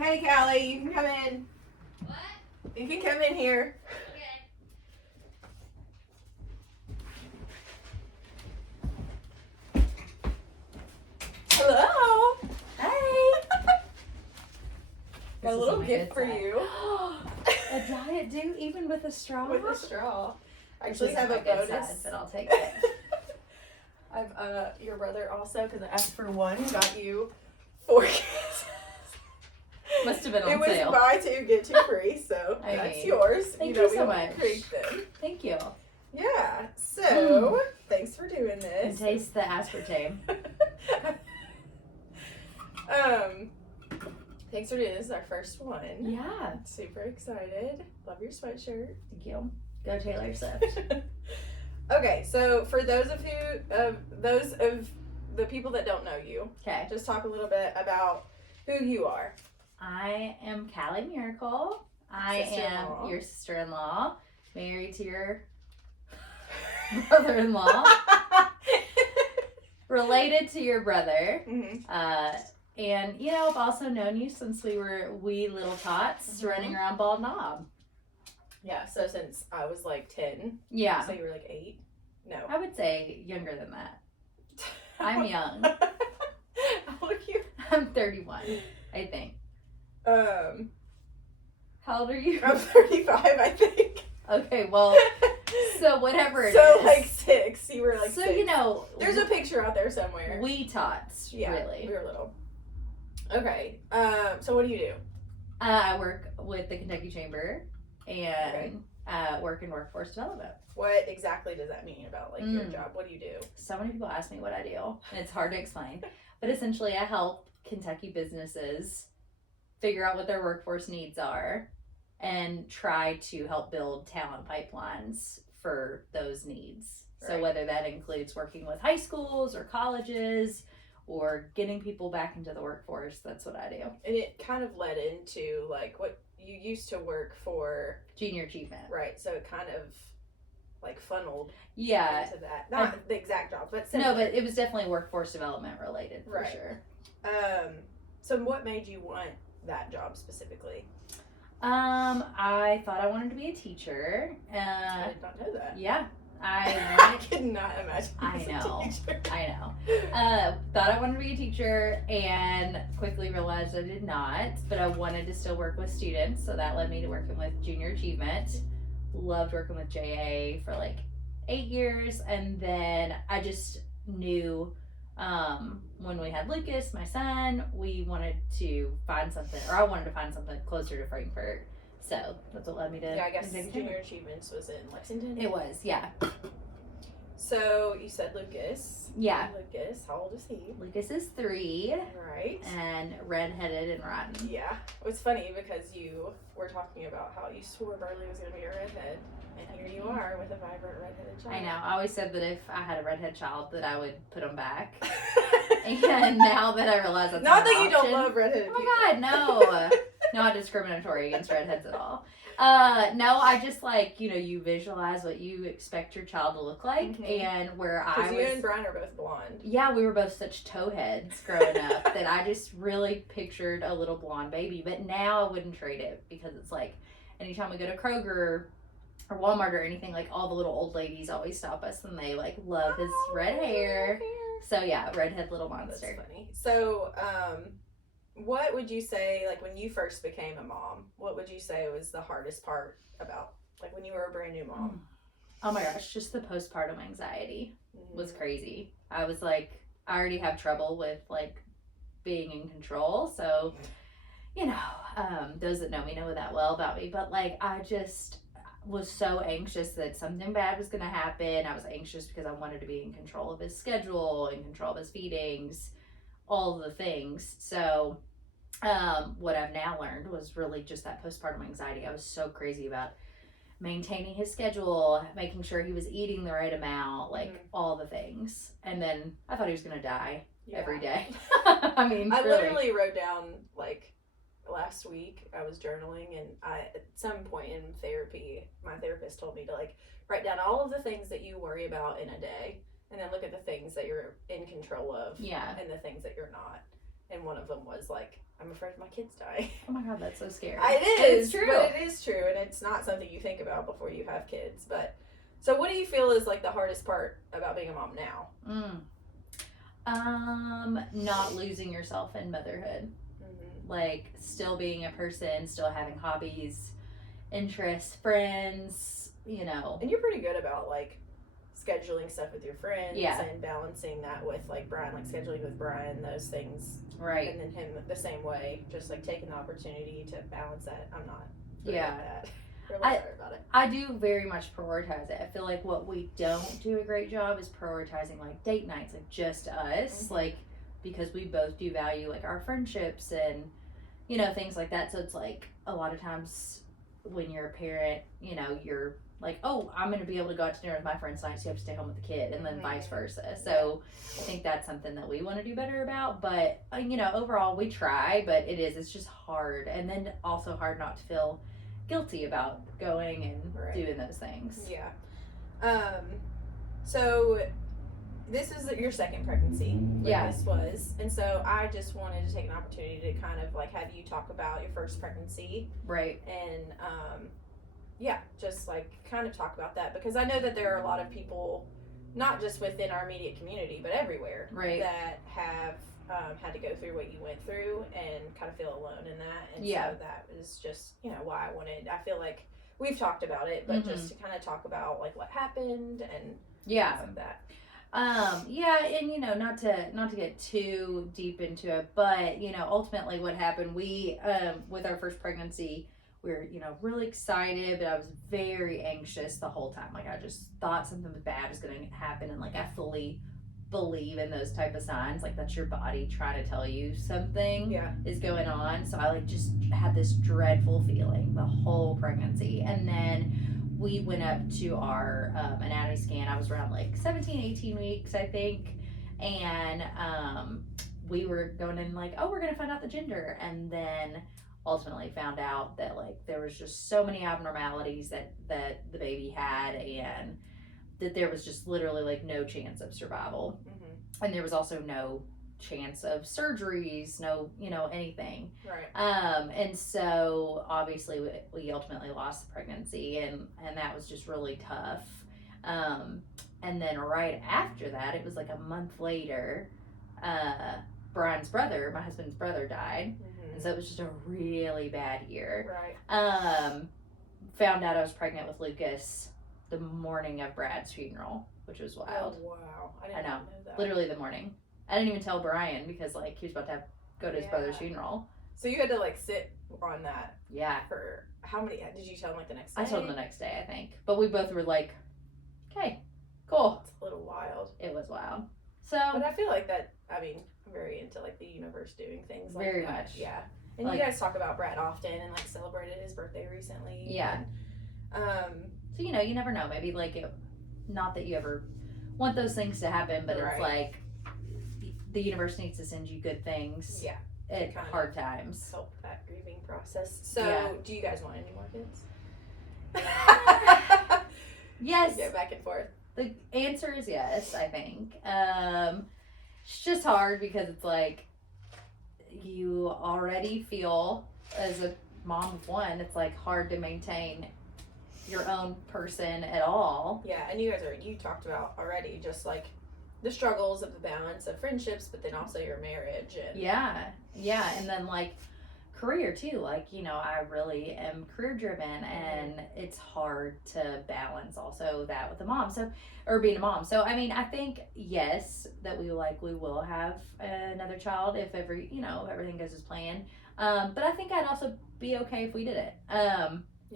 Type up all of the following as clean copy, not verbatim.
Okay, Callie, you can come in. What? You can come in here. Okay. Hello. Hey. Got a little gift for you. A Diet Dew, even with a straw? With a straw. I Actually, actually have a bonus. side, but I'll take it. I've your brother also, because I asked for one, got you 4 cases. Must have been on It was sale. buy 2 get 2 free, so that's yours. Thank you so we much. Create them. Thank you. Yeah. So thanks for doing this. And taste the aspartame. Thanks for doing this. This is our first one. Yeah. Super excited. Love your sweatshirt. Thank you. Go Taylor Swift. Okay, so for those of the people that don't know you, Okay. just talk a little bit about who you are. I am Callie Miracle. I Sister-in-law. am your sister-in-law, married to your brother-in-law, related to your brother. Mm-hmm. And, you know, I've also known you since we were wee little tots running around Bald Knob. Yeah, so since I was like 10. Yeah. So you were like 8? No. I would say younger than that. I'm young. How old are you? I'm 31, I think. How old are you? I'm 35, I think. Okay, well, so whatever it is. So like 6. You were like 6. So, you know. There's a picture out there somewhere. We tots, Yeah, really. we were little. Okay, so what do you do? I work with the Kentucky Chamber and work in workforce development. What exactly does that mean about like your job? What do you do? So many people ask me what I do, and it's hard to explain. But essentially, I help Kentucky businesses figure out what their workforce needs are and try to help build talent pipelines for those needs. So Right. whether that includes working with high schools or colleges or getting people back into the workforce, that's what I do. And it kind of led into like what you used to work for. Junior achievement. Right, so it kind of like funneled Yeah. into that. Not the exact job, but similar. No, but it was definitely workforce development related for Right. sure. So what made you want that job specifically? I thought I wanted to be a teacher. I did not know that. Yeah, I I wanted. could not imagine. I being know. a teacher. I know. Thought I wanted to be a teacher and quickly realized I did not, but I wanted to still work with students, so that led me to working with Junior Achievement. Loved working with JA for like 8 years, and then I just knew when we had Lucas, my son, we wanted to find something, or I wanted to find something closer to Frankfurt, so that's what led me to Yeah, I guess Kentucky Junior Chamber. Achievements was in Lexington. It was, yeah. So you said Lucas. Yeah. Lucas, how old is he? Lucas is 3 Right. and redheaded and rotten. Yeah. It's funny because you were talking about how you swore Barley was going to be a redhead, and here you are with a vibrant redheaded child. I know. I always said that if I had a redhead child that I would put him back. And now that I realize that's not an that you don't option- love redheaded people. Oh my god, no. Not discriminatory against redheads at all. No, I just like, you visualize what you expect your child to look like, and where I Because was. you and Brian are both blonde. Yeah, we were both such towheads growing up that I just really pictured a little blonde baby. But now I wouldn't trade it because it's like anytime we go to Kroger or Walmart or anything, like all the little old ladies always stop us and they like love his red hair. So yeah, redhead little monster. That's funny. So, what would you say, like when you first became a mom, what would you say was the hardest part about, like when you were a brand new mom? Oh my gosh, just the postpartum anxiety was crazy. I was like, I already have trouble with like being in control. So, those that know me know that well about me. But like, I just was so anxious that something bad was going to happen. I was anxious because I wanted to be in control of his schedule, in control of his feedings, all of the things. So, what I've now learned was really just that postpartum anxiety. I was so crazy about maintaining his schedule, making sure he was eating the right amount, like all the things. And then I thought he was going to die every day. I mean, I really. literally wrote down, like, last week I was journaling, and at some point in therapy, my therapist told me to like write down all of the things that you worry about in a day, and then look at the things that you're in control of, Yeah. and the things that you're not. and one of them was like, I'm afraid my kid's dying. Oh my God, that's so scary. It But is it's true. but it is true, and it's not something you think about before you have kids. But so, what do you feel is like the hardest part about being a mom now? Not losing yourself in motherhood. Like, still being a person, still having hobbies, interests, friends, you know. And you're pretty good about, like, scheduling stuff with your friends. Yeah. And balancing that with, like, Brian, like, scheduling with Brian, those things. Right. And then him the same way, just, like, taking the opportunity to balance that. I'm not good Yeah. at that. Really better about it. I do very much prioritize it. I feel like what we don't do a great job is prioritizing, like, date nights, like, just us. Like, because we both do value, like, our friendships and, you know, things like that. So it's like a lot of times when you're a parent, you know, you're like, oh, I'm going to be able to go out to dinner with my friends tonight, so you have to stay home with the kid, and then vice versa. So I think that's something that we want to do better about. But, you know, overall we try, but it's just hard. And then also hard not to feel guilty about going and doing those things. Yeah. So this is your second pregnancy. This was. And so I just wanted to take an opportunity to kind of like have you talk about your first pregnancy. Right. And just like kind of talk about that, because I know that there are a lot of people, not just within our immediate community, but everywhere, that have had to go through what you went through and kind of feel alone in that. And so that is just, you know, why I feel like we've talked about it, but just to kind of talk about like what happened and things like that. And you know, not to get too deep into it, but you know, ultimately what happened, we with our first pregnancy, we were, you know, really excited, but I was very anxious the whole time. Like, I just thought something bad was going to happen, and like I fully believe in those type of signs, like that's your body trying to tell you something is going on. So I like just had this dreadful feeling the whole pregnancy. And then we went up to our anatomy scan. I was around like 17, 18 weeks, I think. And we were going in like, oh, we're going to find out the gender. And then ultimately found out that like there was just so many abnormalities that the baby had, and that there was just literally like no chance of survival. And there was also no chance of surgeries, no, you know, anything. And so obviously we ultimately lost the pregnancy, and that was just really tough. And then right after that, it was like a month later, Brian's brother, my husband's brother, died. And so it was just a really bad year. Found out I was pregnant with Lucas the morning of Brad's funeral, which was wild. Oh, wow. I didn't know that. Literally the morning. I didn't even tell Brian because like he was about to go to his brother's funeral. So you had to like sit on that. Yeah. For how many? Did you tell him like the next day? I told him the next day, I think. But we both were like, okay, cool. It's a little wild. It was wild. So. But I feel like that. I mean, I'm very into like the universe doing things like very that. much. Yeah. And like, you guys talk about Brad often, and like celebrated his birthday recently. Yeah. And, so you know, you never know. Maybe like not that you ever want those things to happen, but it's like the universe needs to send you good things. Yeah. At hard times. Help that grieving process. So, do you guys want any more kids? Yes. Go back and forth. The answer is yes, I think. It's just hard because it's like you already feel as a mom of one, it's like hard to maintain your own person at all. Yeah, and you talked about already just like the struggles of the balance of friendships, but then also your marriage. And yeah, and then like career too. Like, you know, I really am career driven, and it's hard to balance also that with a mom. So, or being a mom. So, I mean, I think yes, that we will have another child if everything goes as planned. But I think I'd also be okay if we did it.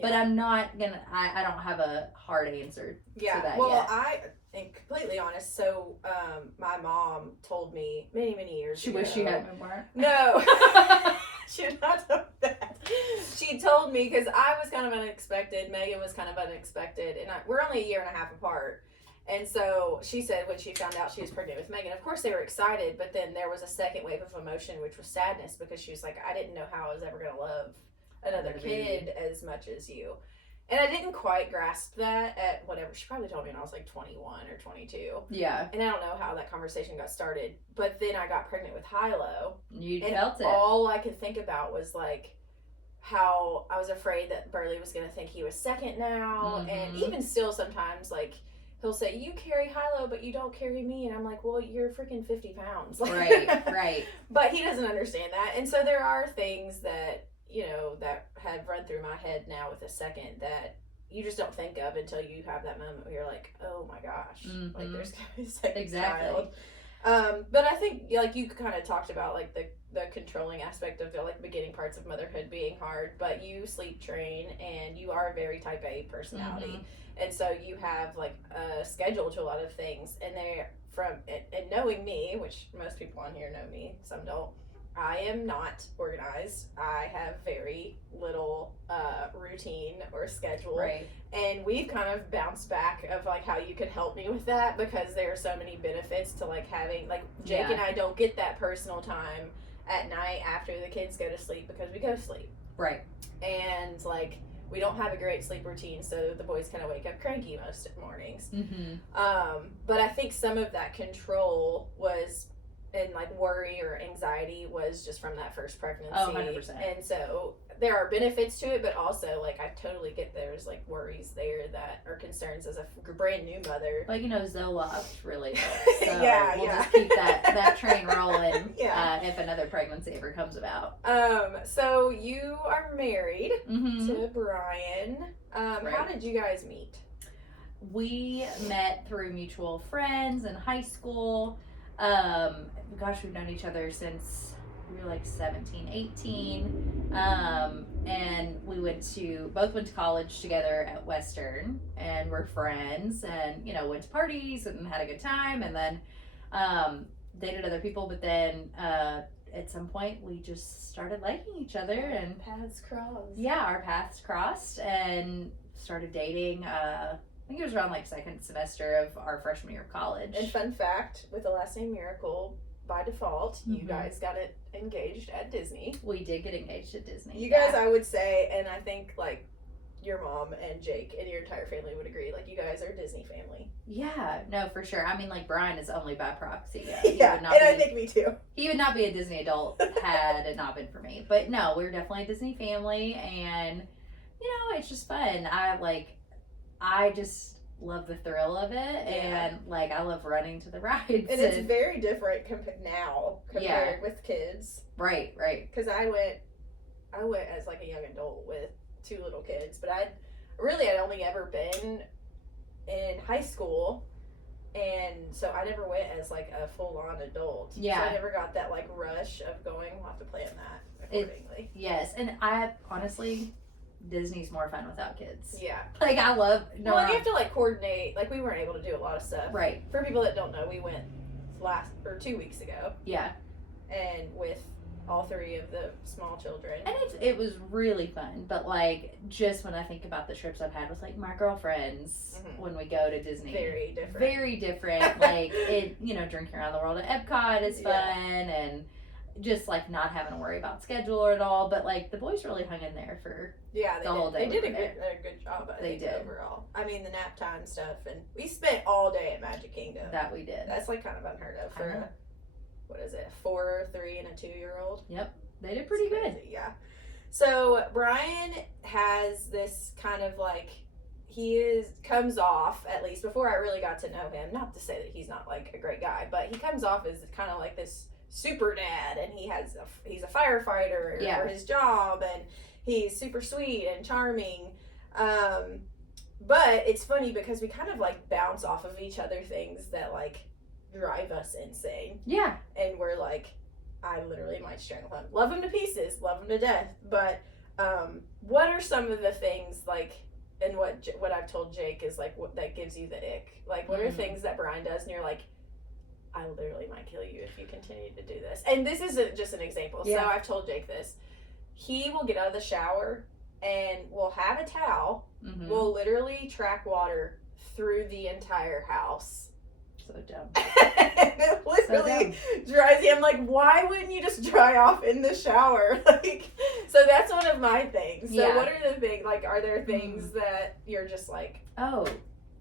But I'm not gonna. I don't have a hard answer to that yet. I am completely honest. So, my mom told me many years ago. She wished she had no more. No. She did not know that. She told me, because I was kind of unexpected, Megan was kind of unexpected, and we're only a year and a half apart. And so she said when she found out she was pregnant with Megan, of course they were excited, but then there was a second wave of emotion, which was sadness, because she was like, I didn't know how I was ever going to love another kid as much as you. And I didn't quite grasp that at whatever. She probably told me when I was like 21 or 22. Yeah. And I don't know how that conversation got started. But then I got pregnant with Hilo. You felt it. All I could think about was like how I was afraid that Burley was going to think he was second now. And even still sometimes like he'll say, you carry Hilo, but you don't carry me. And I'm like, well, you're freaking 50 pounds. Right. But he doesn't understand that. And so there are things that, that have run through my head now with a second that you just don't think of until you have that moment where you're like, oh my gosh, like there's going to be a second child. But I think like you kind of talked about like the controlling aspect of the like beginning parts of motherhood being hard, but you sleep train and you are a very type A personality. And so you have like a schedule to a lot of things, and and knowing me, which most people on here know me, some don't, I am not organized. I have very little routine or schedule. Right. And we've kind of bounced back of like how you could help me with that, because there are so many benefits to like having like Jake and I don't get that personal time at night after the kids go to sleep because we go to sleep. Right. And like we don't have a great sleep routine, so the boys kind of wake up cranky most mornings. But I think some of that control was, and like worry or anxiety was just from that first pregnancy. Oh, 100%. And so there are benefits to it, but also like I totally get there's like worries there that are concerns as a brand new mother. But Zoloft really helps. So we'll yeah. just keep that train rolling if another pregnancy ever comes about. So you are married to Brian. Right. How did you guys meet? We met through mutual friends in high school. We've known each other since we were like 17, 18. And we both went to college together at Western, and we're friends, and, went to parties and had a good time, and then, dated other people. But then, at some point we just started liking each other, and paths crossed. Yeah, our paths crossed and started dating, I think it was around like second semester of our freshman year of college. And fun fact, with the last name Miracle, by default, you guys got it engaged at Disney. We did get engaged at Disney. You guys, I would say, and I think like your mom and Jake and your entire family would agree, like you guys are a Disney family. Yeah, no, for sure. I mean, like Brian is only by proxy. I think me too. He would not be a Disney adult had it not been for me. But no, we're definitely a Disney family, and it's just fun. I just love the thrill of it, and like I love running to the rides. And it's very different compared with kids. Right. Because I went as like a young adult with 2 little kids, but I'd only ever been in high school, and so I never went as like a full-on adult. Yeah. So I never got that like rush of going. We'll have to plan that accordingly. Yes, and I honestly, Disney's more fun without kids. Yeah. Like I love. No, and you have to like coordinate. Like we weren't able to do a lot of stuff. Right. For people that don't know, we went 2 weeks ago. Yeah. And with all 3 of the small children. And it was really fun. But like just when I think about the trips I've had with like my girlfriends when we go to Disney. Very different. Very different. Like drinking around the world at Epcot is fun, and just like not having to worry about schedule at all. But like the boys really hung in there for the whole day. They did a good job, I think, overall. I mean, the nap time stuff, and we spent all day at Magic Kingdom. That we did. That's like kind of unheard of for a 4, 3, and a 2-year-old. Yep, they did pretty good. Yeah. So Brian has this kind of like comes off, at least before I really got to know him. Not to say that he's not like a great guy, but he comes off as kind of like this super dad, and he's a firefighter for his job, and he's super sweet and charming. But it's funny because we kind of like bounce off of each other things that like drive us insane. Yeah. And we're like, I literally might strangle him. Love him to pieces, love him to death. But what are some of the things like, and what I've told Jake is like what that gives you the ick? Like what are things that Brian does and you're like, I literally might kill you if you continue to do this. And this is just an example. Yeah. So I've told Jake this. He will get out of the shower and will have a towel, will literally track water through the entire house. So dumb. It literally dries you. I'm like, why wouldn't you just dry off in the shower? Like, So that's one of my things. So Yeah. what are the things, like, are there things that you're just like... Oh,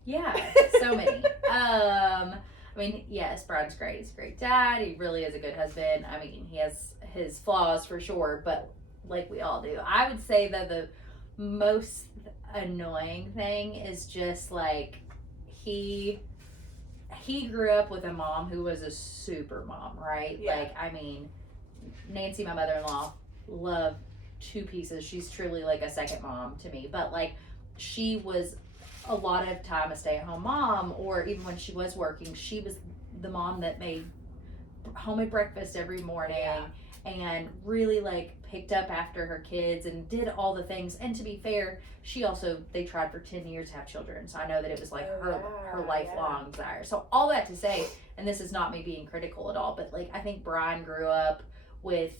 yeah, so many. I mean, yes, Brian's great. He's a great dad. He really is a good husband. I mean, he has his flaws for sure, but like we all do. I would say that the most annoying thing is just like he grew up with a mom who was a super mom, right? Yeah. Like, I mean, Nancy, my mother-in-law, love two pieces. She's truly like a second mom to me, but like she was a lot of time a stay-at-home mom, or even when she was working, she was the mom that made homemade breakfast every morning and really like picked up after her kids and did all the things. And to be fair, they tried for 10 years to have children, so I know that it was like her lifelong desire. So all that to say, and this is not me being critical at all, but like I think Brian grew up with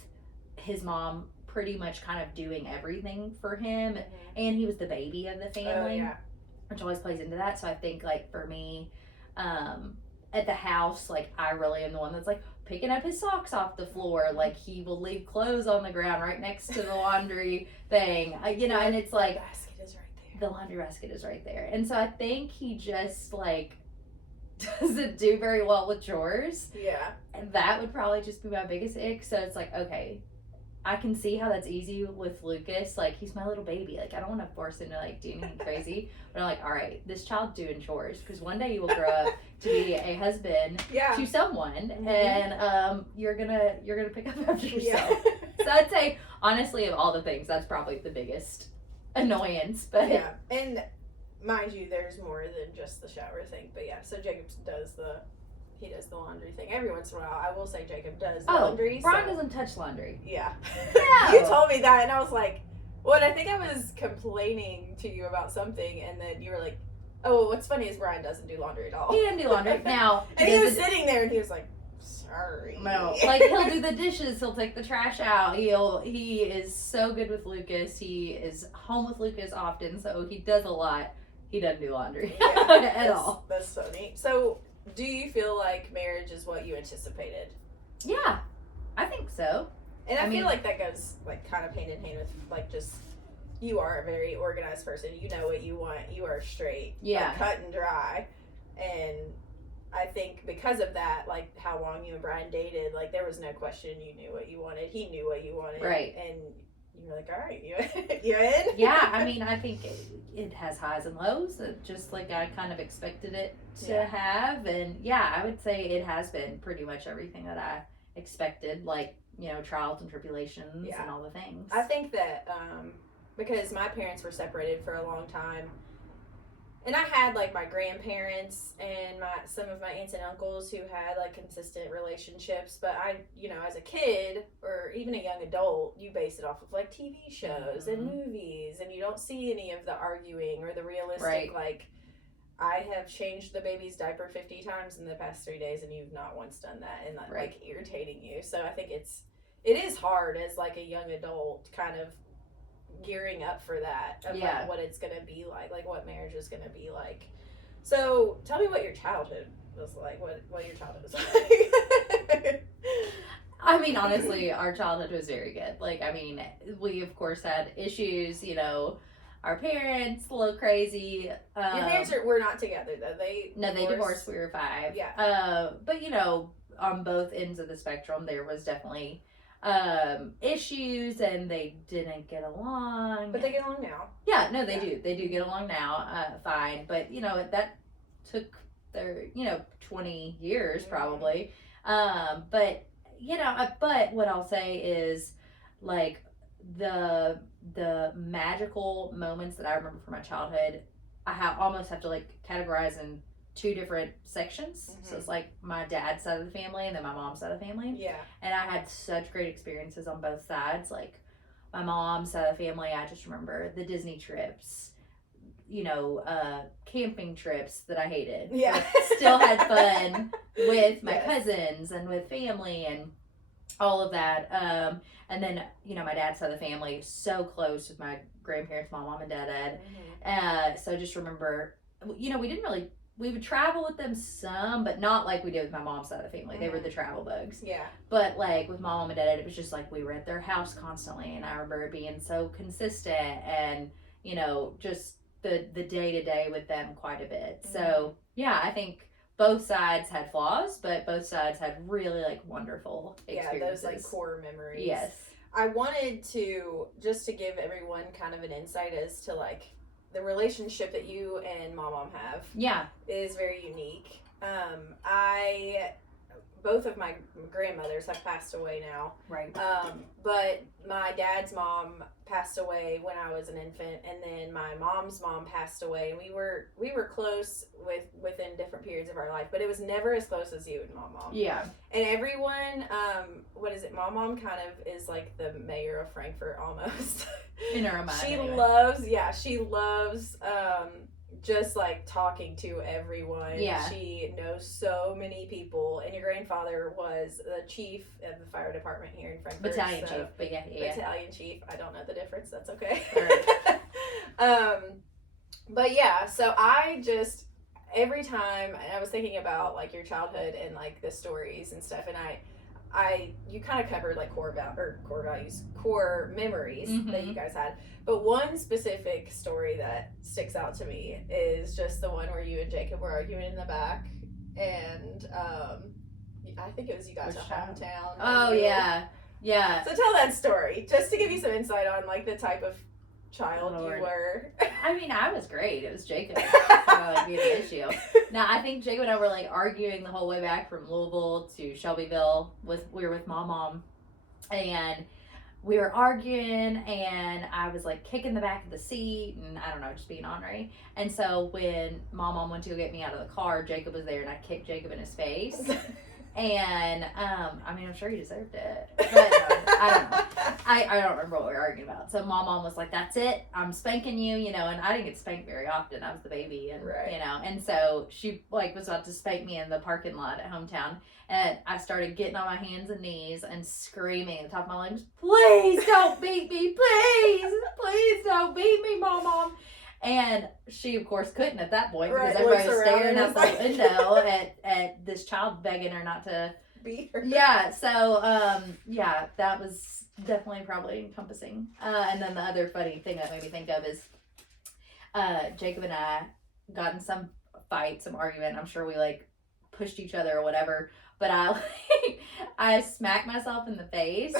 his mom pretty much kind of doing everything for him, and he was the baby of the family, which always plays into that. So I think like for me, at the house, like I really am the one that's like picking up his socks off the floor. Like he will leave clothes on the ground right next to the laundry thing, and it's like the basket is right there. The laundry basket is right there. And so I think he just like doesn't do very well with chores. Yeah. And that would probably just be my biggest ick. So it's like, okay, I can see how that's easy with Lucas. Like, he's my little baby. Like, I don't want to force him to, like, do anything crazy. But I'm like, all right, this child's doing chores. Because one day you will grow up to be a husband to someone. And you're gonna pick up after yourself. So I'd say, honestly, of all the things, that's probably the biggest annoyance. But yeah. And mind you, there's more than just the shower thing. But yeah, so Jacob does the laundry thing every once in a while. I will say Jacob does laundry. Brian doesn't touch laundry. Yeah. No. You told me that, and I was like, what? I think I was complaining to you about something, and then you were like, oh, what's funny is Brian doesn't do laundry at all. He didn't do laundry. Now, and he was sitting there, and he was like, sorry. No, like he'll do the dishes, he'll take the trash out. He is so good with Lucas. He is home with Lucas often, so he does a lot. He doesn't do laundry at all. That's so neat. So, do you feel like marriage is what you anticipated? Yeah, I think so. And I feel like that goes like kind of hand in hand with like just you are a very organized person. You know what you want. You are straight. Yeah. Cut and dry. And I think because of that, like how long you and Brian dated, like there was no question you knew what you wanted. He knew what you wanted. Right. And you were like, all right, you in? Yeah, I mean, I think it has highs and lows, just like I kind of expected it to have. And yeah, I would say it has been pretty much everything that I expected, like, trials and tribulations and all the things. I think that because my parents were separated for a long time, and I had like my grandparents and some of my aunts and uncles who had like consistent relationships, but I, as a kid or even a young adult, you base it off of like TV shows and movies, and you don't see any of the arguing or the realistic like, I have changed the baby's diaper 50 times in the past 3 days and you've not once done that, and that like irritating you. So I think it is hard as like a young adult kind of gearing up for that of like what it's gonna be like what marriage is gonna be like. So tell me what your childhood was like. What your childhood was like. I mean, honestly, our childhood was very good. Like, I mean, we of course had issues, our parents a little crazy. Your parents were not together though. They divorced. We were 5. Yeah. But on both ends of the spectrum, there was definitely issues, and they didn't get along. But they get along now. Yeah, no, they do. They do get along now, fine. But that took their 20 years probably. But what I'll say is like the magical moments that I remember from my childhood, I almost have to like categorize in 2 different sections. So it's like my dad's side of the family and then my mom's side of the family. Yeah. And I had such great experiences on both sides. Like my mom's side of the family, I just remember the Disney trips, camping trips that I hated. Yeah. But still had fun with my cousins and with family and all of that. And then, my dad's side of the family, so close with my grandparents, my mom and dad. So I just remember, we we would travel with them some, but not like we did with my mom's side of the family. They were the travel bugs. Yeah. But like with my mom and dad, it was just like we were at their house constantly, and I remember it being so consistent, and you know, just the day to day with them quite a bit. So yeah, I think both sides had flaws, but both sides had really like wonderful experiences. Yeah, those like core memories. Yes. I wanted to just to give everyone kind of an insight as to like the relationship that you and mom have. Yeah. Is very unique. Both of my grandmothers have passed away now. Right. But my dad's mom passed away when I was an infant, and then my mom's mom passed away, and we were close within different periods of our life, but it was never as close as you and mom. Yeah. And everyone, what is it? Mom kind of is like the mayor of Frankfurt almost. In her mind. She loves just like talking to everyone. Yeah. She knows so many people, and your grandfather was the chief of the fire department here in Frankfurt. Battalion chief, but yeah. Battalion chief. I don't know the difference. That's okay. Right. But yeah, so I just every time I was thinking about like your childhood and like the stories and stuff, and you kind of covered like core memories that you guys had. But one specific story that sticks out to me is just the one where you and Jacob were arguing in the back, and I think it was you got to hometown. Oh yeah. So tell that story, just to give you some insight on like the type of child you were. I mean, I was great. It was Jacob. Like being the issue. Now I think Jacob and I were like arguing the whole way back from Louisville to Shelbyville. We were with mom, and we were arguing, and I was like kicking the back of the seat, and I don't know, just being ornery. And so when mom went to go get me out of the car, Jacob was there, and I kicked Jacob in his face. And I mean, I'm sure he deserved it, but I don't know. I don't remember what we were arguing about. So mom was like, "That's it, I'm spanking you," you know. And I didn't get spanked very often. I was the baby, and you know. And so she like was about to spank me in the parking lot at hometown, and I started getting on my hands and knees and screaming at the top of my lungs, "Please don't beat me, please don't beat me, mom." And she, of course, couldn't at that point because everybody was staring out the window at this child begging her not to beat her. Yeah, so, that was definitely probably encompassing. And then the other funny thing that made me think of is Jacob and I got in some fight, some argument. I'm sure we, like, pushed each other or whatever. But I smacked myself in the face.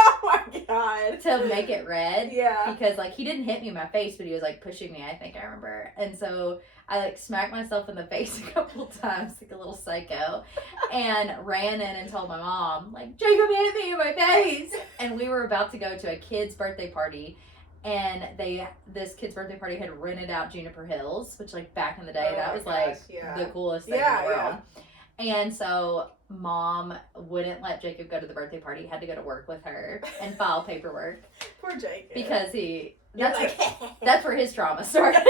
Oh my god. To make it red. Yeah. Because like he didn't hit me in my face, but he was like pushing me, I think I remember. And so I like smacked myself in the face a couple times like a little psycho, and ran in and told my mom, like, Jacob hit me in my face. And we were about to go to a kid's birthday party, and this kid's birthday party had rented out Juniper Hills, which like back in the day that was like the coolest thing in the world. And so mom wouldn't let Jacob go to the birthday party. He had to go to work with her and file paperwork. Poor Jacob. Because that's where his trauma started.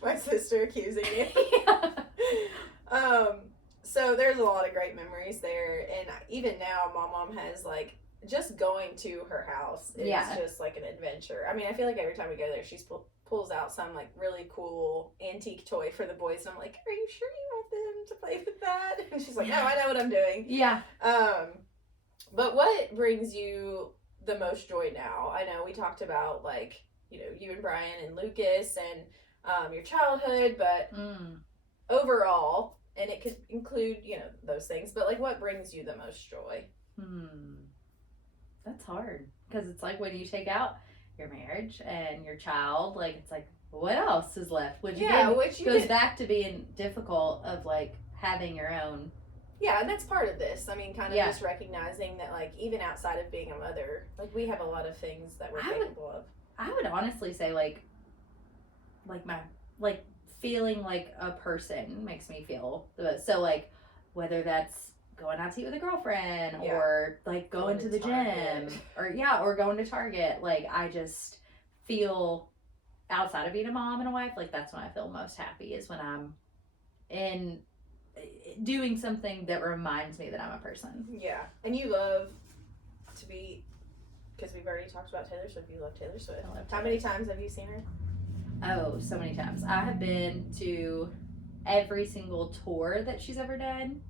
My sister accusing you. Yeah. So there's a lot of great memories there, and even now mom has like just going to her house is just like an adventure. I mean, I feel like every time we go there, she pulls out some like really cool antique toy for the boys, and I'm like, are you sure you want them to play with that? And she's like, no, I know what I'm doing. Yeah. But what brings you the most joy now? I know we talked about like, you know, you and Brian and Lucas and your childhood, but overall, and it could include, you know, those things, but like what brings you the most joy? That's hard, because it's like when you take out your marriage and your child, like it's like what else is left, which goes back to being difficult of like having your own. Yeah, and that's part of this. I mean, kind of just recognizing that like even outside of being a mother, like we have a lot of things that we're capable of. I would honestly say like my like feeling like a person makes me feel so like whether that's going out to eat with a girlfriend or like going to the gym or going to Target, like I just feel outside of being a mom and a wife, like that's when I feel most happy, is when I'm in doing something that reminds me that I'm a person. Yeah. And you love to be, because we've already talked about Taylor Swift, you love Taylor Swift. How many times have you seen her? Oh, so many times. I have been to every single tour that she's ever done,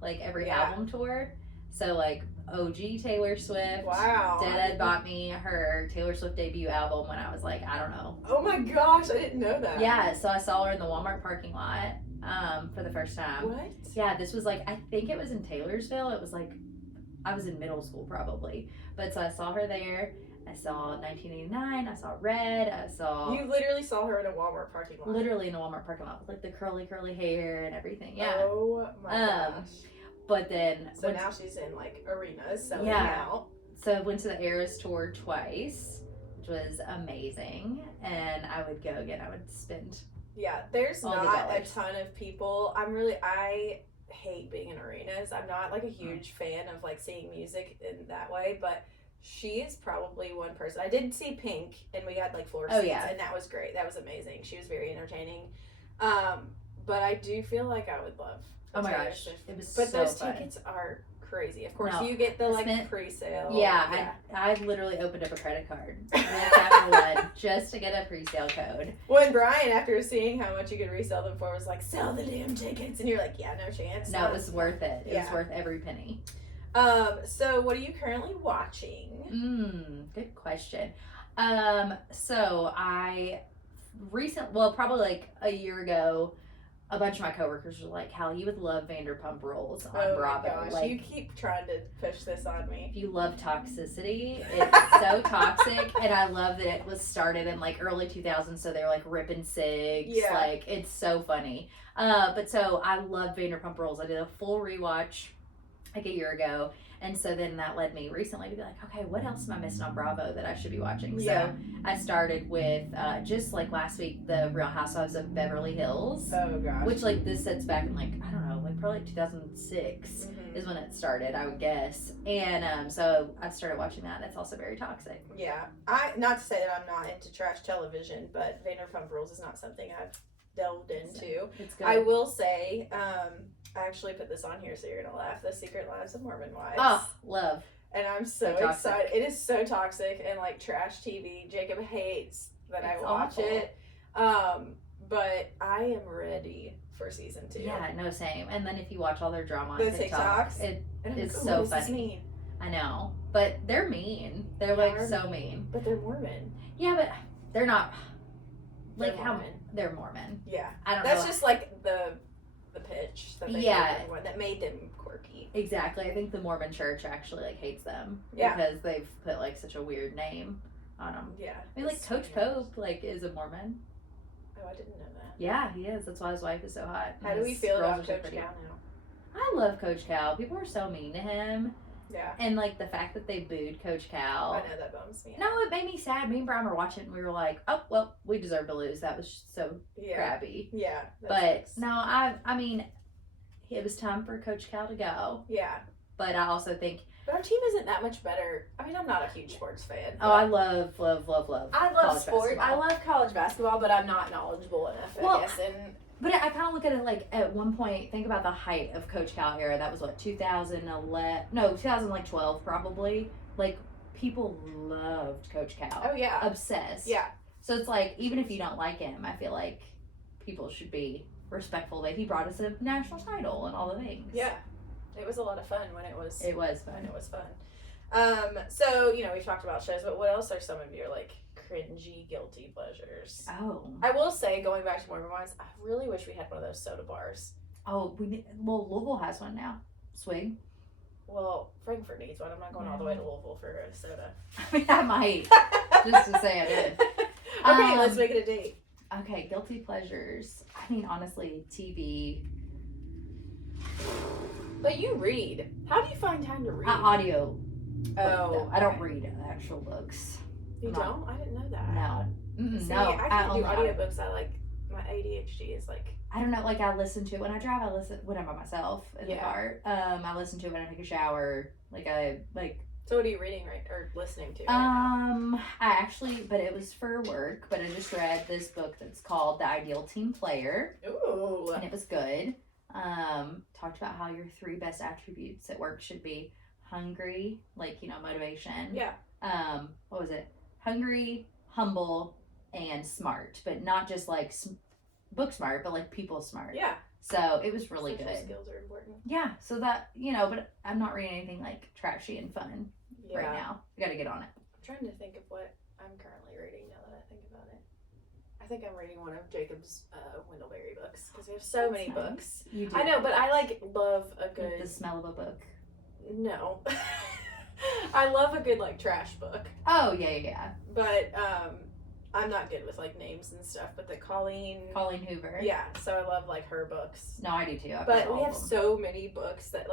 like every album tour. So like OG Taylor Swift. Wow. Dad bought me her Taylor Swift debut album when I was like, I don't know. Oh my gosh, I didn't know that. Yeah, so I saw her in the Walmart parking lot for the first time. What? Yeah, this was like, I think it was in Taylorsville. It was like, I was in middle school probably. But so I saw her there. I saw 1989. I saw Red. I saw. You literally saw her in a Walmart parking lot. Literally in a Walmart parking lot with like the curly hair and everything. Yeah. Oh my gosh. But then. So now she's in like arenas selling out. So I went to the Eras tour twice, which was amazing. And I would go again. I would spend. Yeah, there's not a ton of people. I hate being in arenas. I'm not like a huge fan of like seeing music in that way, but she is probably one person. I did see Pink, and we had like floor seats, and that was great. That was amazing. She was very entertaining. But I do feel like I would love. Oh my gosh, it was but so those fun. Tickets are crazy. Of course, you get the like pre-sale. Yeah, I literally opened up a credit card with Capital One just to get a pre-sale code. When Brian, after seeing how much you could resell them for, was like, "Sell the damn tickets," and you're like, "Yeah, no chance." No, it was worth it. It was worth every penny. So what are you currently watching? Good question. So I probably like a year ago, a bunch of my coworkers were like, "Hallie, you would love Vanderpump Rules on Bravo." Oh my gosh, like, you keep trying to push this on me. If you love toxicity, it's so toxic, and I love that it was started in like early 2000s, so they're like ripping cigs. Yeah. Like, it's so funny. But so I love Vanderpump Rules. I did a full rewatch like a year ago, and so then that led me recently to be like, okay, what else am I missing on Bravo that I should be watching? Yeah. So I started with just like last week, the Real Housewives of Beverly Hills. Oh gosh. Which like this sets back in like, I don't know, like probably like 2006 is when it started, I would guess. And so I started watching that. It's also very toxic. Yeah, not to say that I'm not into trash television, but Vanderpump Rules is not something I've delved into. It's good. I will say, I actually put this on here, so you're gonna laugh. The Secret Lives of Mormon Wives. Oh, love. And I'm so excited. It is so toxic and like trash TV. Jacob hates that I watch it. But I am ready for season 2. Yeah, no, same. And then if you watch all their drama on the TikTok, TikToks, it's so funny. I know, but they're mean. They're like so mean. But they're Mormon. Yeah, but they're not. Like they're how Mormon. They're Mormon. Yeah, I don't know. That's just like the pitch that they that made them quirky. Exactly. I think the Mormon Church actually like hates them because they've put like such a weird name on them. Yeah. I mean, like Coach Pope like is a Mormon. Oh, I didn't know that. Yeah, he is. That's why his wife is so hot. How do we feel about Coach Cal now? I love Coach Cal. People are so mean to him. Yeah. And like the fact that they booed Coach Cal. I know that bums me. No, it made me sad. Me and Brian were watching it and we were like, oh, well, we deserve to lose. That was so crappy. Yeah. But no, I mean, it was time for Coach Cal to go. Yeah. But I also think. But our team isn't that much better. I mean, I'm not a huge sports fan. Oh, I love. I love sport. I love college basketball, but I'm not knowledgeable enough, I guess. But I kind of look at it like at one point, think about the height of Coach Cal era. That was what, 2011? No, 2012 probably. Like, people loved Coach Cal. Oh, yeah. Obsessed. Yeah. So it's like, even if you don't like him, I feel like people should be respectful that he brought us a national title and all the things. Yeah. It was a lot of fun when it was. It was fun. When it was fun. So, we've talked about shows, but what else are some of your, like, cringy guilty pleasures? Oh. I will say, going back to Mormon Wives, I really wish we had one of those soda bars. Oh, Louisville has one now. Swig. Well, Frankfurt needs one. I'm not going all the way to Louisville for a soda. I mean, I might. Just to say I did. Okay, let's make it a date. Okay, guilty pleasures. I mean, honestly, TV. But you read. How do you find time to read? Audio. Oh. I don't read actual books. You don't? I didn't know that. No. See, no. I can't do audiobooks. I like, my ADHD is like. I don't know, like I listen to, when I drive, I listen, when I'm by myself in the car. I listen to it when I take a shower. So what are you reading or listening to right now? I actually, but it was for work, but I just read this book that's called The Ideal Team Player. Ooh. And it was good. Talked about how your 3 best attributes at work should be hungry, motivation. Yeah. What was it? Hungry, humble, and smart, but not just like book smart, but like people smart. Yeah. So it was really Social good. skills are important. Yeah, so that, but I'm not reading anything like trashy and fun right now. I gotta get on it. I'm trying to think of what I'm currently reading now that I think about it. I think I'm reading one of Jacob's Wendleberry books because we have so many books. You do. I know, but I love a good... Like the smell of a book. No. I love a good trash book. Oh, yeah. But I'm not good with names and stuff, but the Colleen Hoover. Yeah, so I love her books. No, I do too. But we have so many books that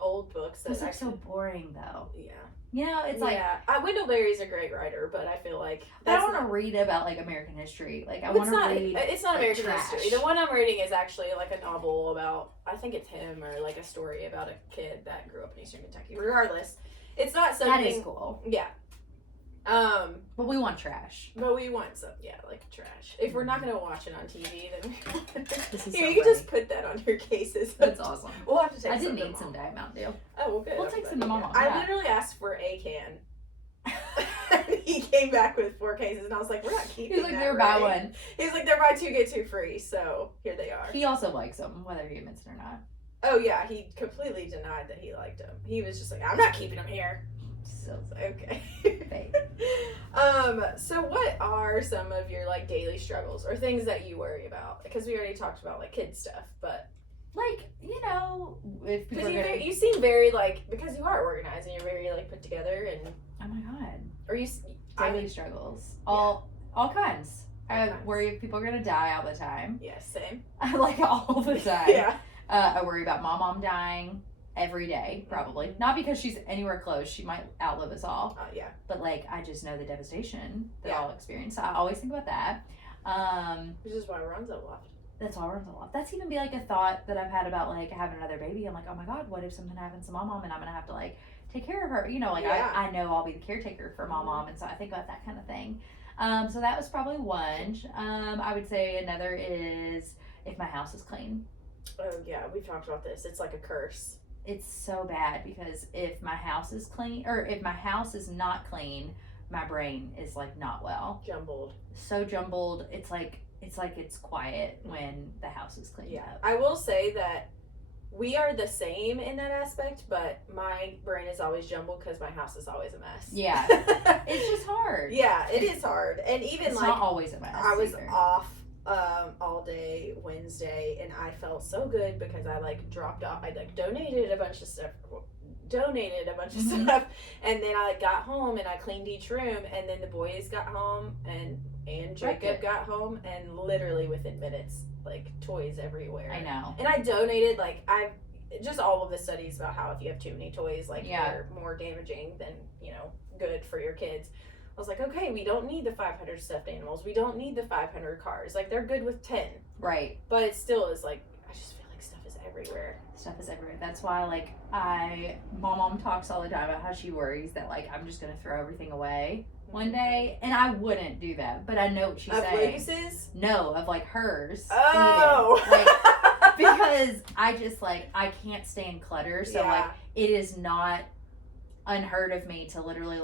old books that it's so boring though. Yeah. It's Wendleberry's a great writer, but I feel like I don't want to read about American history. I want to read. It's not American history. The one I'm reading is actually a novel about, I think it's him, or a story about a kid that grew up in Eastern Kentucky. Regardless, it's not something. That is cool. Yeah. But we want trash. But we want some, trash. If we're not gonna watch it on TV, then you can just put that on your cases. That's awesome. We'll have to take. I did need some Diet Mountain Dew. Oh, well, good. We'll take some to Mama. I literally asked for a can. He came back with 4 cases, and I was like, "We're not keeping." He's like, "They're buy one." He's like, "They're buy 2 get 2 free." So here they are. He also likes them, whether he admits it or not. Oh yeah, he completely denied that he liked them. He was just like, "I'm not keeping them here." So okay. Fake. So what are some of your daily struggles or things that you worry about? Because we already talked about kid stuff, but if people are gonna... you seem very because you are organized and you're very put together and oh my god, or you daily struggles, all kinds. I worry if people are gonna die all the time. Yes, same. All the time. Yeah. I worry about mom dying every day, probably. Not because she's anywhere close. She might outlive us all. Yeah. But I just know the devastation that I'll experience. So I always think about that. Which is why Ron's aloft. That's why Ron's aloft. That's even a thought that I've had about having another baby. I'm like, oh my god, what if something happens to mom and I'm gonna have to take care of her? I know I'll be the caretaker for mom, and so I think about that kind of thing. So that was probably one. I would say another is if my house is clean. Oh yeah, we've talked about this. It's like a curse. It's so bad because if my house is clean, or if my house is not clean, my brain is not well. Jumbled. So jumbled. It's quiet when the house is cleaned up. I will say that we are the same in that aspect, but my brain is always jumbled because my house is always a mess. Yeah. It's just hard. Yeah, it is hard. And even it's not always a mess. I was off all day Wednesday, and I felt so good because I dropped off. I donated a bunch of stuff, and then I got home and I cleaned each room, and then the boys got home and Jacob got home, and literally within minutes, toys everywhere. I know. And I donated I've just all of the studies about how if you have too many toys, they're more damaging than good for your kids. I was like, okay, we don't need the 500 stuffed animals. We don't need the 500 cars. They're good with 10. Right. But it still is I just feel stuff is everywhere. Stuff is everywhere. That's why, my mom talks all the time about how she worries that, I'm just going to throw everything away one day. And I wouldn't do that. But I know what she's saying. Of Lucas's? No, of, hers. Oh! Because I just, I can't stand clutter. So, it is not unheard of me to literally,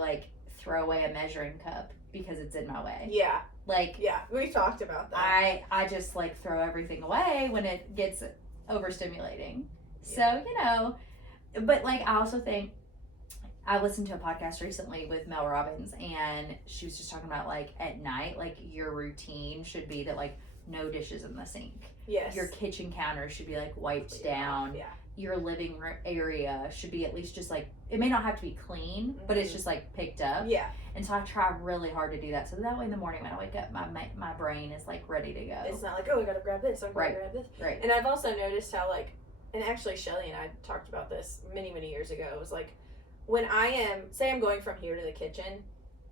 throw away a measuring cup because it's in my way. Yeah. Yeah, we talked about that. I just throw everything away when it gets overstimulating. Yeah. So, but I also think I listened to a podcast recently with Mel Robbins, and she was just talking about at night, your routine should be that no dishes in the sink. Yes. Your kitchen counter should be wiped down. Yeah. Your living area should be at least just it may not have to be clean, but it's just picked up. Yeah. And so I try really hard to do that. So that way in the morning when I wake up, my brain is ready to go. It's not oh, I gotta grab this, I'm gonna grab this. Right. And I've also noticed how and actually Shelly and I talked about this many, many years ago. It was when I'm going from here to the kitchen,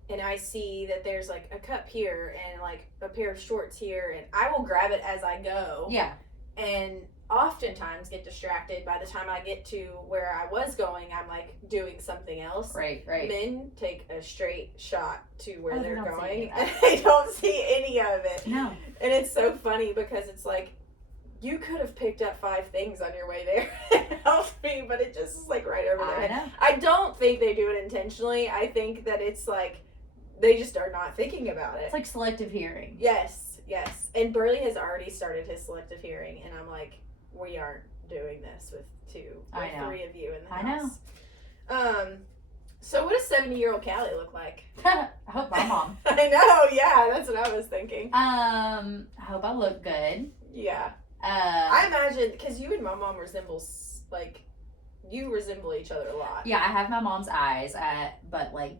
and I see that there's a cup here and a pair of shorts here, and I will grab it as I go. Yeah. And oftentimes get distracted. By the time I get to where I was going, I'm doing something else. Right. Men take a straight shot to where they're going, and they don't see any of it. No. And it's so funny because it's you could have picked up 5 things on your way there and helped me, but it just is right over there. I know. I don't think they do it intentionally. I think that it's they just are not thinking about it. It's selective hearing. Yes. And Burley has already started his selective hearing, and I'm we aren't doing this with 2 or I know. 3 of you in the I house. So what does 70-year-old Callie look like? I hope my mom. I know, yeah, that's what I was thinking. I hope I look good. Yeah. I imagine, because you and my mom you resemble each other a lot. Yeah, I have my mom's eyes, but like,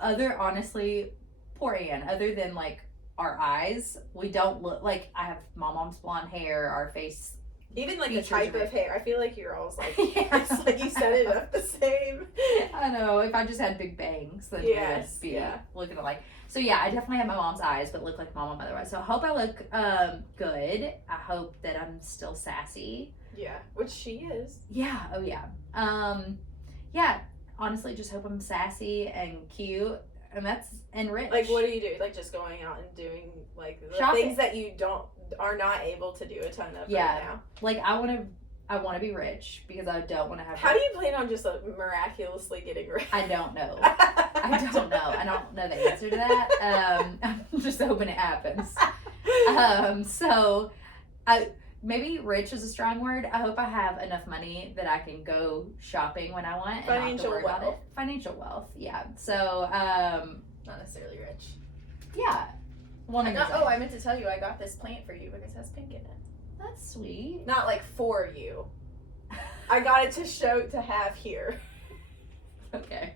honestly, poor Ann, other than like our eyes, we don't look like, I have my mom's blonde hair, our face. Even like the type of hair, I feel like you're always like, Yeah. It's like you set it up the same. I know, if I just had big bangs, then yes, we would be looking alike. So yeah, I definitely have my mom's eyes, but look like my mom otherwise. So I hope I look good. I hope that I'm still sassy. Yeah, which she is. Yeah, oh yeah. Yeah, honestly, just hope I'm sassy and cute, and rich. Like, what do you do? Like, just going out and doing like the shopping. Things that you are not able to do a ton of right now. Like, I want to be rich because I don't want to have. How do you plan on just miraculously getting rich? I don't know. I don't know. I don't know the answer to that. I'm just hoping it happens. So maybe rich is a strong word. I hope I have enough money that I can go shopping when I want and not have to worry about it. Financial wealth, yeah. So not necessarily rich. Yeah. I meant to tell you I got this plant for you because it has pink in it. That's sweet. Not like for you. I got it to have here. Okay.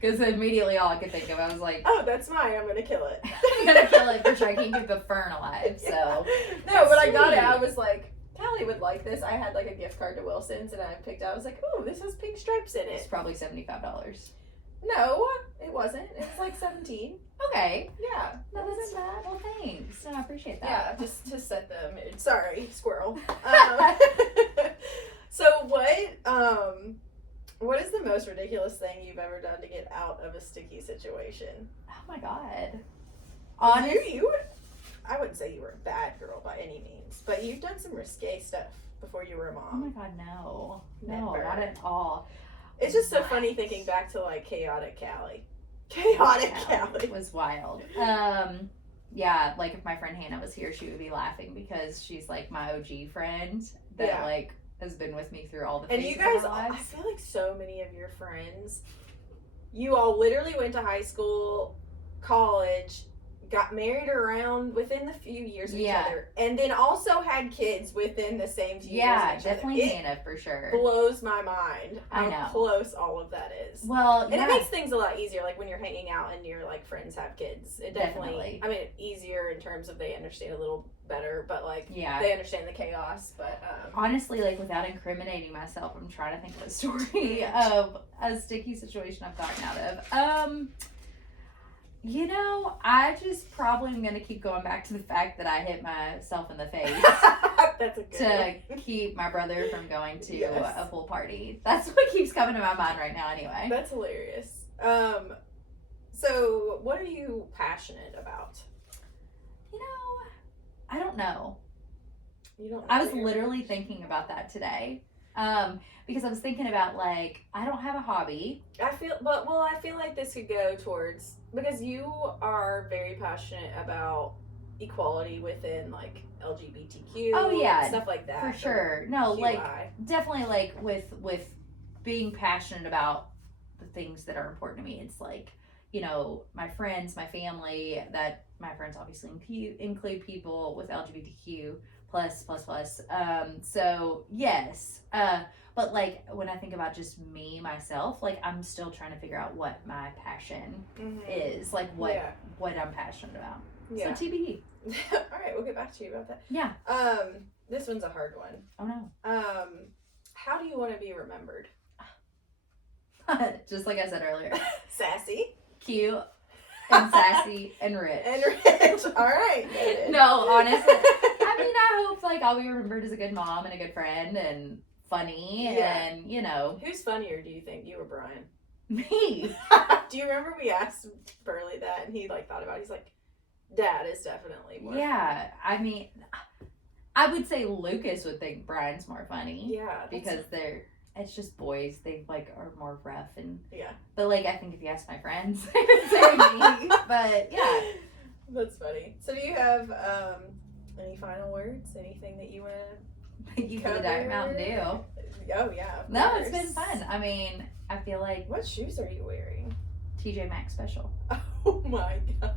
Because immediately all I could think of, I was like, oh, that's mine. I'm gonna kill it. I'm gonna kill it for sure. I can't keep the fern alive. So no, when I got it, I was like, Callie would like this. I had like a gift card to Wilson's, and I picked out. I was like, oh, this has pink stripes in it's it. probably $75. No, it wasn't. It was like 17. Okay. Yeah. No, that's bad. Well, thanks. No, I appreciate that. Yeah, just to set the mood. Sorry, squirrel. So what is the most ridiculous thing you've ever done to get out of a sticky situation? Oh my God. I wouldn't say you were a bad girl by any means, but you've done some risque stuff before you were a mom. Oh my God, no. No, Never. not at all. It's just so funny thinking back to like chaotic Callie. Chaotic Callie. It was wild. Yeah, like if my friend Hannah was here, she would be laughing because she's like my OG friend that like has been with me through all the phases and you guys, of our lives. I feel like so many of your friends, you all literally went to high school, college, got married around within the few years of each other, and then also had kids within the same few years of each definitely other. Hannah for sure. Blows my mind I know how close all of that is. Well, and it makes things a lot easier, like when you're hanging out and your like friends have kids. It definitely. I mean, easier in terms of they understand a little better, but like they understand the chaos. But honestly, like without incriminating myself, I'm trying to think of a story of a sticky situation I've gotten out of. You know, I just probably am going to keep going back to the fact that I hit myself in the face. That's a good to keep my brother from going to a pool party. That's what keeps coming to my mind right now anyway. That's hilarious. So what are you passionate about? You know, I don't know. You don't know I was literally thinking about that today. Because I was thinking about like, I don't have a hobby. I feel like this could go towards, because you are very passionate about equality within like LGBTQ. Oh yeah, stuff like that. For sure. No, QI. like definitely like with being passionate about the things that are important to me. It's like, you know, my friends, my family. That my friends obviously include people with LGBTQ plus. So yes. But like when I think about just me myself, like I'm still trying to figure out what my passion is, like what I'm passionate about. Yeah. So TBD. All right, we'll get back to you about that. Yeah. This one's a hard one. Oh no. How do you want to be remembered? Just like I said earlier. Sassy. Cute. And sassy and rich. All right. No, honestly. I mean, I hope like I'll be remembered as a good mom and a good friend and funny and, you know. Who's funnier, do you think, you or Brian? Me. Do you remember we asked Burley that and he like thought about it? He's like, Dad is definitely more funny. I mean, I would say Lucas would think Brian's more funny. Yeah. Because it's just boys. They like are more rough and but like I think if you ask my friends, they would say me. But yeah. That's funny. So do you have any final words? Anything that you want to You for the Diet Mountain Dew. Oh, yeah. No, it's been fun. I mean, I feel like... What shoes are you wearing? TJ Maxx special. Oh, my God.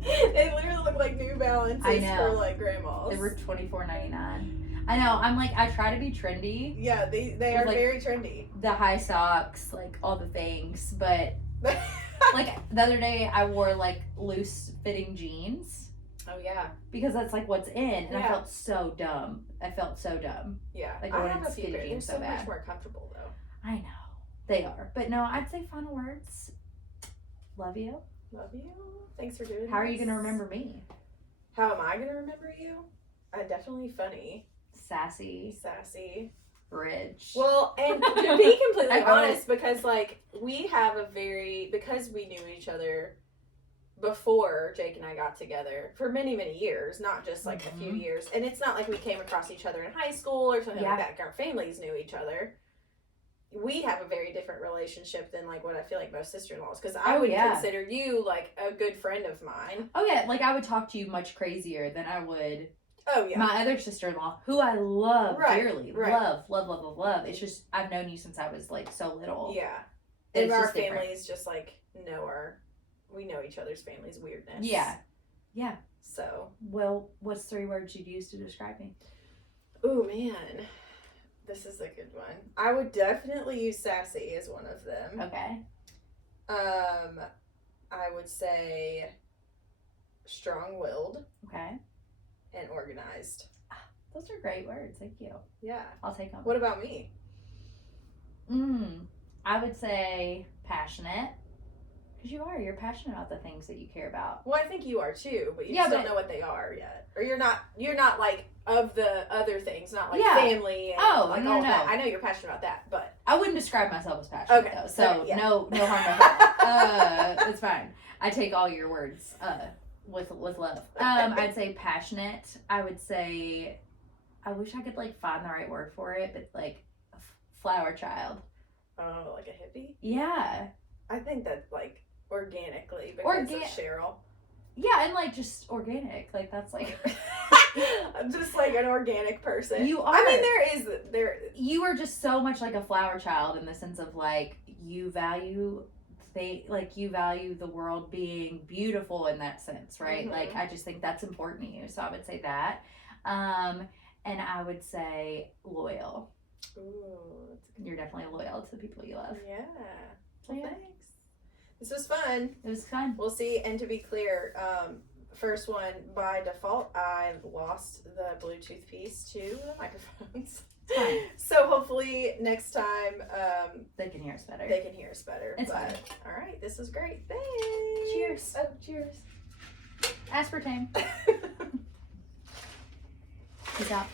They literally look like New Balances for, like, grandmas. They were $24.99. I know. I'm like, I try to be trendy. Yeah, they are like, very trendy. The high socks, like, all the things. But, like, the other day, I wore, like, loose-fitting jeans. Oh, yeah. Because that's, like, what's in. And I felt so dumb. Yeah. Like, I wanted skinny jeans so much more comfortable, though. I know. They are. But, no, I'd say final words. Love you. Love you. Thanks for doing this. How are you going to remember me? How am I going to remember you? Definitely funny. Sassy. Rich. Well, and to be completely honest, because, like, because we knew each other before Jake and I got together for many, many years, not just, like, a few years. And it's not like we came across each other in high school or something like that. Our families knew each other. We have a very different relationship than, like, what I feel like most sister-in-laws. Because I would consider you, like, a good friend of mine. Oh, yeah. Like, I would talk to you much crazier than I would... Oh, yeah. My other sister-in-law, who I love dearly. Love. It's just, I've known you since I was, like, so little. Yeah. And our families just, like, we know each other's families' weirdness. Yeah. Yeah. So. Well, what's 3 words you'd use to describe me? Oh, man. This is a good one. I would definitely use sassy as one of them. Okay. I would say strong-willed. Okay. And organized. Those are great words. Thank you. Yeah. I'll take them. What about me? I would say passionate. Because you're passionate about the things that you care about. Well, I think you are too, but you just don't know what they are yet. Or you're not like of the other things, not like family and like all that. I know you're passionate about that, but I wouldn't describe myself as passionate though. So no harm, no foul. It's fine. I take all your words with love. I'd say passionate. I would say, I wish I could like find the right word for it, but like flower child. Oh, like a hippie? Yeah. I think that's like organically because of Cheryl. Yeah, and like just organic. Like that's like I'm just like an organic person. You are. I mean you are just so much like a flower child in the sense of like you value the world being beautiful in that sense, right? Mm-hmm. Like I just think that's important to you. So I would say that. And I would say loyal. Ooh, you're definitely loyal to the people you love. Yeah. Well, thanks. This was fun. It was fun. We'll see. And to be clear, first one, by default, I lost the Bluetooth piece to the microphones. Fine. So hopefully next time they can hear us better. It's fine. All right, this was great. Thanks. Cheers. Oh, cheers. Aspartame. Peace out.